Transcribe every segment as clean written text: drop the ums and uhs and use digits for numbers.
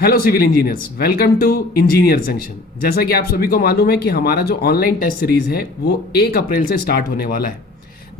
Hello civil engineers, welcome to Engineer Junction. जैसा कि आप सभी को मालूम है कि हमारा जो ऑनलाइन टेस्ट सीरीज है वो 1 अप्रैल से स्टार्ट होने वाला है।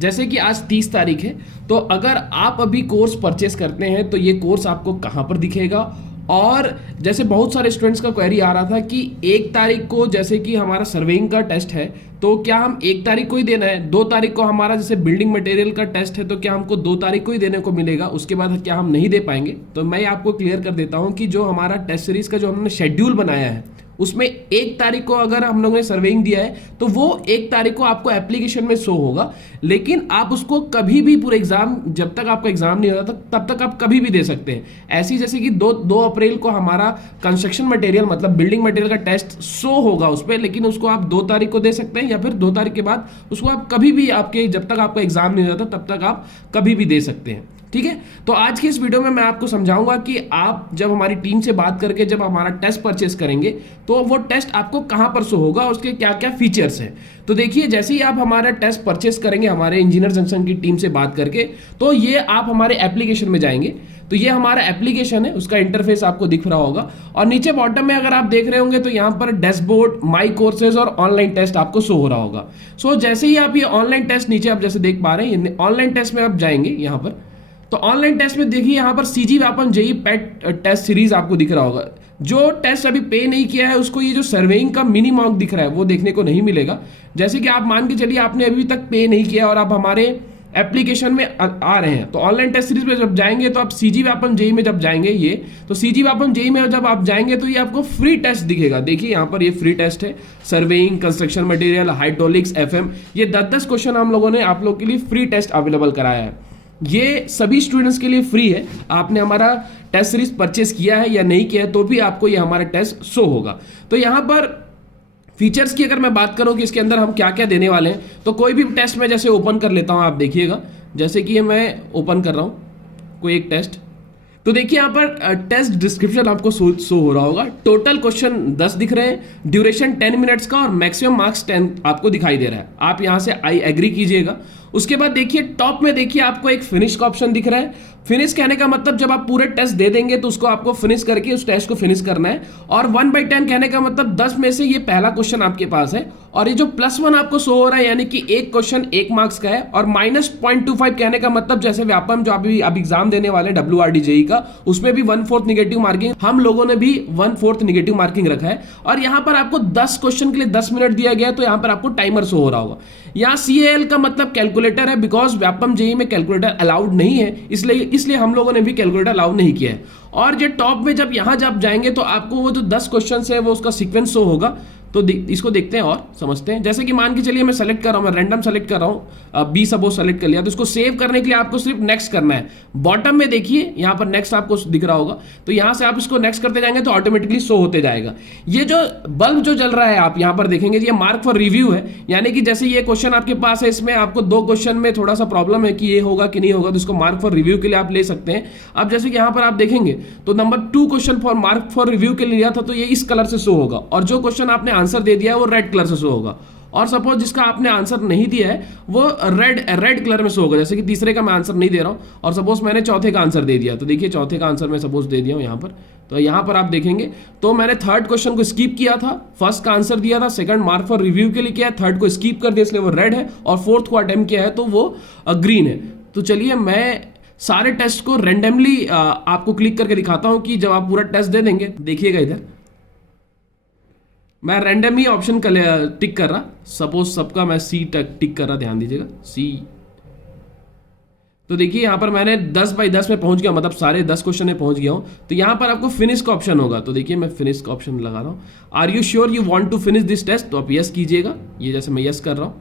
जैसे कि आज 30 तारीख है, तो अगर आप अभी कोर्स परचेस करते हैं तो ये कोर्स आपको कहाँ पर दिखेगा। और जैसे बहुत सारे स्टूडेंट्स का क्वेरी आ रहा था कि 1 तारीख को जैसे कि हमारा सर्वेइंग का टेस्ट है तो क्या हम 1 तारीख को ही देना है, 2 तारीख को हमारा जैसे बिल्डिंग मटेरियल का टेस्ट है तो क्या हमको 2 तारीख को ही देने को मिलेगा, उसके बाद क्या हम नहीं दे पाएंगे। तो मैं आपको क्लियर कर देता हूं कि जो हमारा टेस्ट सीरीज का जो हमने शेड्यूल बनाया है उसमें 1 तारीख को अगर हम लोगों ने सर्वेइंग दिया है तो वो 1 तारीख को आपको एप्लीकेशन में शो होगा, लेकिन आप उसको कभी भी पूरे एग्जाम, जब तक आपका एग्जाम नहीं होता तब तक आप कभी भी दे सकते हैं। ऐसी जैसे कि 2 अप्रैल को हमारा कंस्ट्रक्शन मटेरियल मतलब बिल्डिंग मटेरियल का टेस्ट शो होगा उस पर, लेकिन उसको आप 2 तारीख को दे सकते हैं या फिर 2 तारीख के बाद उसको आप कभी भी, आपके जब तक आपका एग्जाम नहीं होता तब तक आप कभी भी दे सकते हैं। ठीक है, तो आज की इस वीडियो में मैं आपको समझाऊंगा कि आप जब हमारी टीम से बात करके जब हमारा टेस्ट परचेस करेंगे तो वो टेस्ट आपको कहां पर शो होगा, उसके क्या क्या फीचर्स हैं। तो देखिए, जैसे ही आप हमारा टेस्ट परचेस करेंगे हमारे इंजीनियर जंक्शन की टीम से बात करके, तो ये आप हमारे एप्लीकेशन में जाएंगे। तो ये हमारा एप्लीकेशन है, उसका इंटरफेस आपको दिख रहा होगा और नीचे बॉटम में अगर आप देख रहे होंगे तो यहाँ पर डैशबोर्ड, माई कोर्सेज और ऑनलाइन टेस्ट आपको शो हो रहा होगा। सो जैसे ही आप ये ऑनलाइन टेस्ट नीचे आप जैसे देख पा रहे हैं, ऑनलाइन टेस्ट में आप जाएंगे यहाँ पर, तो ऑनलाइन टेस्ट में देखिए यहाँ पर सीजी व्यापम जेई पेट टेस्ट सीरीज आपको दिख रहा होगा। जो टेस्ट अभी पे नहीं किया है उसको ये जो सर्वेइंग का मिनी मॉक दिख रहा है वो देखने को नहीं मिलेगा। जैसे कि आप मान के चलिए आपने अभी तक पे नहीं किया और आप हमारे एप्लीकेशन में आ रहे हैं, तो ऑनलाइन टेस्ट सीरीज में जब जाएंगे तो आप सीजी व्यापम जेई में जब जाएंगे, ये तो सीजी व्यापम जेई में जब आप जाएंगे तो ये आपको फ्री टेस्ट दिखेगा। देखिए यहाँ पर ये फ्री टेस्ट है, surveying, construction material, hydraulics, FM, ये 10-10 क्वेश्चन हम लोगों ने आप लोग के लिए फ्री टेस्ट अवेलेबल कराया है। ये सभी स्टूडेंट्स के लिए फ्री है। आपने हमारा टेस्ट सीरीज परचेस किया है या नहीं किया है तो भी आपको ये हमारा टेस्ट शो होगा। तो यहाँ पर फीचर्स की अगर मैं बात करूं कि इसके अंदर हम क्या क्या देने वाले हैं, तो कोई भी टेस्ट में जैसे ओपन कर लेता हूं, आप देखिएगा जैसे कि मैं ओपन कर रहा हूं कोई एक टेस्ट, तो देखिए यहाँ पर टेस्ट डिस्क्रिप्शन आपको शो हो रहा होगा। टोटल क्वेश्चन 10 दिख रहे हैं, ड्यूरेशन 10 मिनट्स का और मैक्सिमम मार्क्स 10 आपको दिखाई दे रहा है। आप यहाँ से आई एग्री कीजिएगा। उसके बाद देखिए टॉप में देखिए आपको एक फिनिश का ऑप्शन दिख रहा है। फिनिश कहने का मतलब जब आप पूरे टेस्ट दे देंगे तो उसको आपको फिनिश करके उस टेस्ट को फिनिश करना है। और 1/10 कहने का मतलब 10 में से ये पहला क्वेश्चन आपके पास है और ये जो +1 आपको शो हो रहा है यानी कि एक क्वेश्चन 1 मार्क्स का है। और -0.25 कहने का मतलब जैसे व्यापम जो अभी अब एग्जाम देने वाले WRD जेई का, उसमें भी 1/4 निगेटिव मार्किंग, हम लोगों ने भी 1/4 निगेटिव मार्किंग रखा है। और यहाँ पर आपको 10 क्वेश्चन के लिए 10 मिनट दिया गया है, तो यहाँ पर आपको टाइमर शो हो रहा होगा। यहाँ CAL का मतलब कैलकुलेटर है, बिकॉज व्यापम जेई में कैलकुलेटर अलाउड नहीं है, इसलिए हम लोगों ने भी कैलकुलेटर अलाउ नहीं किया है। और जो टॉप में जब यहाँ जब जाएंगे तो आपको वो जो 10 क्वेश्चन है वो उसका सीक्वेंस शो होगा। तो इसको देखते हैं और समझते हैं। जैसे कि मान के चलिए मैं सेलेक्ट कर रहा हूँ, मैं रैंडम सेलेक्ट कर रहा हूँ, 20 सपोज सेलेक्ट कर लिया, तो इसको सेव करने के लिए आपको सिर्फ नेक्स्ट करना है। बॉटम में देखिए यहाँ पर नेक्स्ट आपको दिख रहा होगा, तो यहाँ से आप इसको नेक्स्ट करते जाएंगे तो ऑटोमेटिकली शो होते जाएगा। ये जो बल्ब जो जल रहा है आप यहाँ पर देखेंगे, ये मार्क फॉर रिव्यू है, यानी कि जैसे ये क्वेश्चन आपके पास है, इसमें आपको 2 क्वेश्चन में थोड़ा सा प्रॉब्लम है कि ये होगा कि नहीं होगा, तो इसको मार्क फॉर रिव्यू के लिए आप ले सकते हैं। अब जैसे कि यहाँ पर आप देखेंगे तो number 2 question for mark for review के लिए लिया था, तो ये इस कलर से शो होगा, और जो क्वेश्चन आपने आंसर दे दिया है वो रेड कलर से शो होगा। और सपोज जिसका आपने आंसर नहीं दिया है वो रेड कलर में शो होगा। जैसे कि तीसरे का मैं आंसर नहीं दे रहा हूं और सपोज मैंने चौथे का आंसर दे दिया, तो देखिए चौथे का आंसर मैं सपोज दे दिया हूं यहाँ पर, तो यहाँ पर आप देखेंगे तो मैंने 3rd क्वेश्चन को स्किप किया था, 1st का आंसर दिया था, 2nd मार्क फॉर रिव्यू के लिए किया, 3rd को स्किप कर दिया इसलिए वो रेड है, और 4th को अटेम्प्ट किया है तो वो ग्रीन है। तो चलिए मैं सारे टेस्ट को रेंडमली आपको क्लिक करके दिखाता हूं कि जब आप पूरा टेस्ट दे देंगे, देखिएगा इधर मैं रैंडम ही ऑप्शन टिक कर रहा, सपोज सबका मैं C टिक कर रहा, ध्यान दीजिएगा C। तो देखिए यहाँ पर मैंने 10/10 में पहुंच गया, मतलब सारे 10 क्वेश्चन में पहुंच गया हूं। तो यहाँ पर आपको फिनिश का ऑप्शन होगा, तो देखिए मैं फिनिश का ऑप्शन लगा रहा हूँ। Are you sure you want to finish this test, तो आप यस कीजिएगा, ये जैसे मैं यस कर रहा हूँ।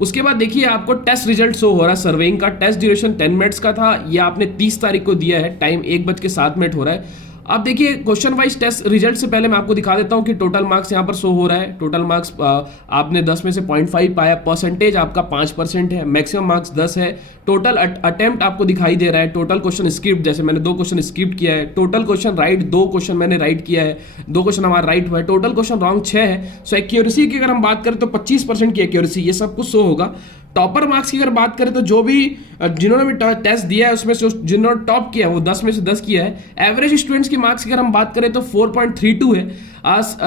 उसके बाद देखिए आपको टेस्ट रिजल्ट शो हो रहा है। सर्वेइंग का टेस्ट ड्यूरेशन 10 मिनट्स का था, ये आपने 30 तारीख को दिया है, टाइम 1:07 हो रहा है। अब देखिए क्वेश्चन वाइज टेस्ट रिजल्ट से पहले मैं आपको दिखा देता हूं कि टोटल मार्क्स यहां पर शो हो रहा है। टोटल मार्क्स आपने 10 में से 0.5 पाया, परसेंटेज आपका 5% है, मैक्सिमम मार्क्स 10 है, टोटल अटेम्प्ट आपको दिखाई दे रहा है, टोटल क्वेश्चन स्किप्ड, जैसे मैंने 2 क्वेश्चन स्किप्ड किया है, टोटल क्वेश्चन राइट 2 क्वेश्चन मैंने राइट किया है, 2 क्वेश्चन हमारा राइट हुआ है, टोटल क्वेश्चन रॉन्ग 6 है। सो एक्यूरेसी की अगर हम बात करें तो 25% की एक्यूरेसी, ये सब कुछ शो होगा। टॉपर मार्क्स की अगर बात करें तो जो भी जिन्होंने भी टेस्ट दिया है उसमें से जिन्होंने टॉप किया है वो 10 में से 10 किया है। एवरेज स्टूडेंट्स की मार्क्स की अगर हम बात करें तो 4.32 है।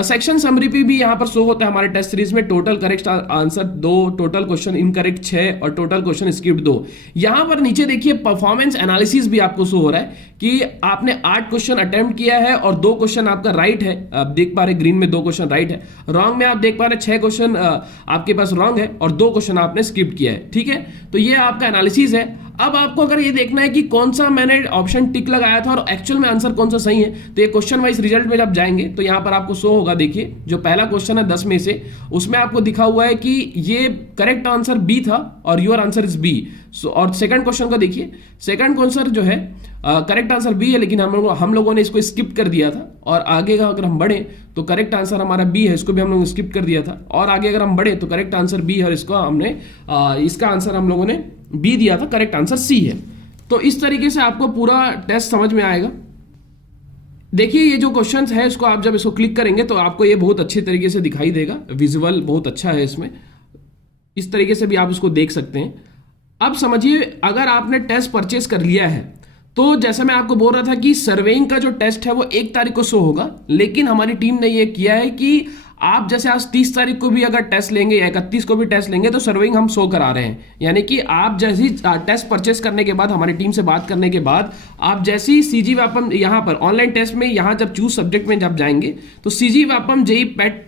सेक्शन समरी पे भी यहाँ पर शो होता है हमारे टेस्ट सीरीज में total correct answer 2, total question incorrect 6 और टोटल क्वेश्चन स्किप्ड 2। यहाँ पर नीचे देखिए परफॉर्मेंस एनालिसिस भी आपको शो हो रहा है कि आपने 8 क्वेश्चन अटेम्प्ट किया है और 2 क्वेश्चन आपका राइट है, आप देख पा रहे ग्रीन में 2 क्वेश्चन राइट है, रॉन्ग में आप देख पा रहे 6 क्वेश्चन आपके पास रॉन्ग है और 2 क्वेश्चन आपने स्किप किया है। ठीक है, तो ये आपका एनालिसिस है। अब आपको अगर ये देखना है कि कौन सा मैंने ऑप्शन टिक लगाया था और एक्चुअल में आंसर कौन सा सही है, तो ये क्वेश्चन वाइज रिजल्ट में जब जाएंगे तो यहाँ पर आपको शो होगा। देखिए जो पहला क्वेश्चन है 10 में से, उसमें आपको दिखा हुआ है कि ये करेक्ट आंसर बी था और योर आंसर इज बी। और सेकंड क्वेश्चन का देखिए, सेकंड क्वेश्चन जो है करेक्ट आंसर बी है, लेकिन हम लोगों ने इसको स्किप कर दिया था। और आगे का अगर हम बढ़े तो करेक्ट आंसर हमारा बी है, इसको भी हम लोग स्किप कर दिया था। और आगे अगर हम बढ़े तो करेक्ट आंसर बी है और इसको हमने इसका आंसर हम लोगों ने बी दिया था, करेक्ट आंसर सी है। तो इस तरीके से आपको पूरा टेस्ट समझ में आएगा। देखिए ये जो क्वेश्चंस है इसको आप जब इसको क्लिक करेंगे तो आपको ये बहुत अच्छे तरीके से दिखाई देगा, विजुअल बहुत अच्छा है इसमें, इस तरीके से भी आप इसको देख सकते हैं। अब समझिए अगर आपने टेस्ट परचेस कर लिया है तो जैसा मैं आपको बोल रहा था कि सर्वेइंग का जो टेस्ट है वो 1 तारीख को शो होगा, लेकिन हमारी टीम ने ये किया है कि आप जैसे आज 30 तारीख को भी अगर टेस्ट लेंगे या 31 को भी टेस्ट लेंगे तो सर्विंग हम शो करा रहे हैं। यानी कि आप जैसे ही टेस्ट परचेस करने के बाद, हमारी टीम से बात करने के बाद, आप जैसे ही सीजी व्यापम यहाँ पर ऑनलाइन टेस्ट में यहाँ जब चूज सब्जेक्ट में जब जाएंगे तो सीजी व्यापम जेई पैट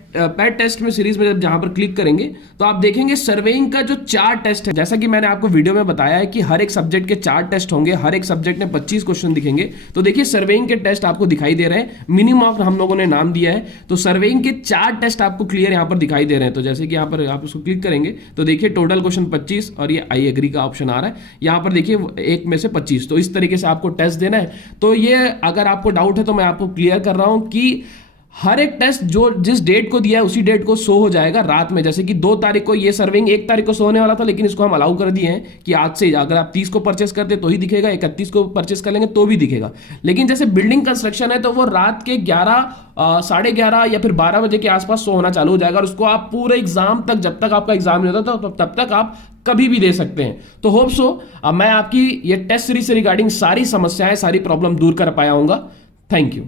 टेस्ट में सीरीज में जब जहां पर क्लिक करेंगे तो आप देखेंगे सर्वेइंग का जो 4 टेस्ट है, जैसा कि मैंने आपको वीडियो में बताया है कि हर एक सब्जेक्ट के 4 टेस्ट होंगे, हर एक सब्जेक्ट में 25 क्वेश्चन दिखेंगे। तो देखिए सर्वेइंग के टेस्ट आपको दिखाई दे रहे हैं, मिनिमम हम लोगों ने नाम दिया है, तो सर्वेइंग के 4 टेस्ट आपको क्लियर यहाँ पर दिखाई दे रहे हैं। तो जैसे कि यहाँ पर आप इसको क्लिक करेंगे तो देखिए टोटल क्वेश्चन 25 और ये आई एग्री का ऑप्शन आ रहा है, यहाँ पर देखिए 1 में से 25। तो इस तरीके से आपको टेस्ट देना है। तो ये अगर आपको डाउट है तो मैं आपको क्लियर कर रहा हूं कि हर एक टेस्ट जो जिस डेट को दिया है उसी डेट को शो हो जाएगा रात में। जैसे कि 2 तारीख को ये सर्विंग 1 तारीख को शो होने वाला था, लेकिन इसको हम अलाउ कर दिए हैं कि आज से अगर आप 30 को परचेस करते तो ही दिखेगा, 31 को परचेस कर लेंगे तो भी दिखेगा। लेकिन जैसे बिल्डिंग कंस्ट्रक्शन है तो वो रात के 11, 11:30 या फिर 12 बजे के आसपास शो होना चालू हो जाएगा और उसको आप पूरे एग्जाम तक, जब तक आपका एग्जाम नहीं होता तो तब तक आप कभी भी दे सकते हैं। तो होप सो मैं आपकी ये टेस्ट सीरीज से रिगार्डिंग सारी समस्याएं, सारी प्रॉब्लम दूर कर पाया हूंगा। Thank you.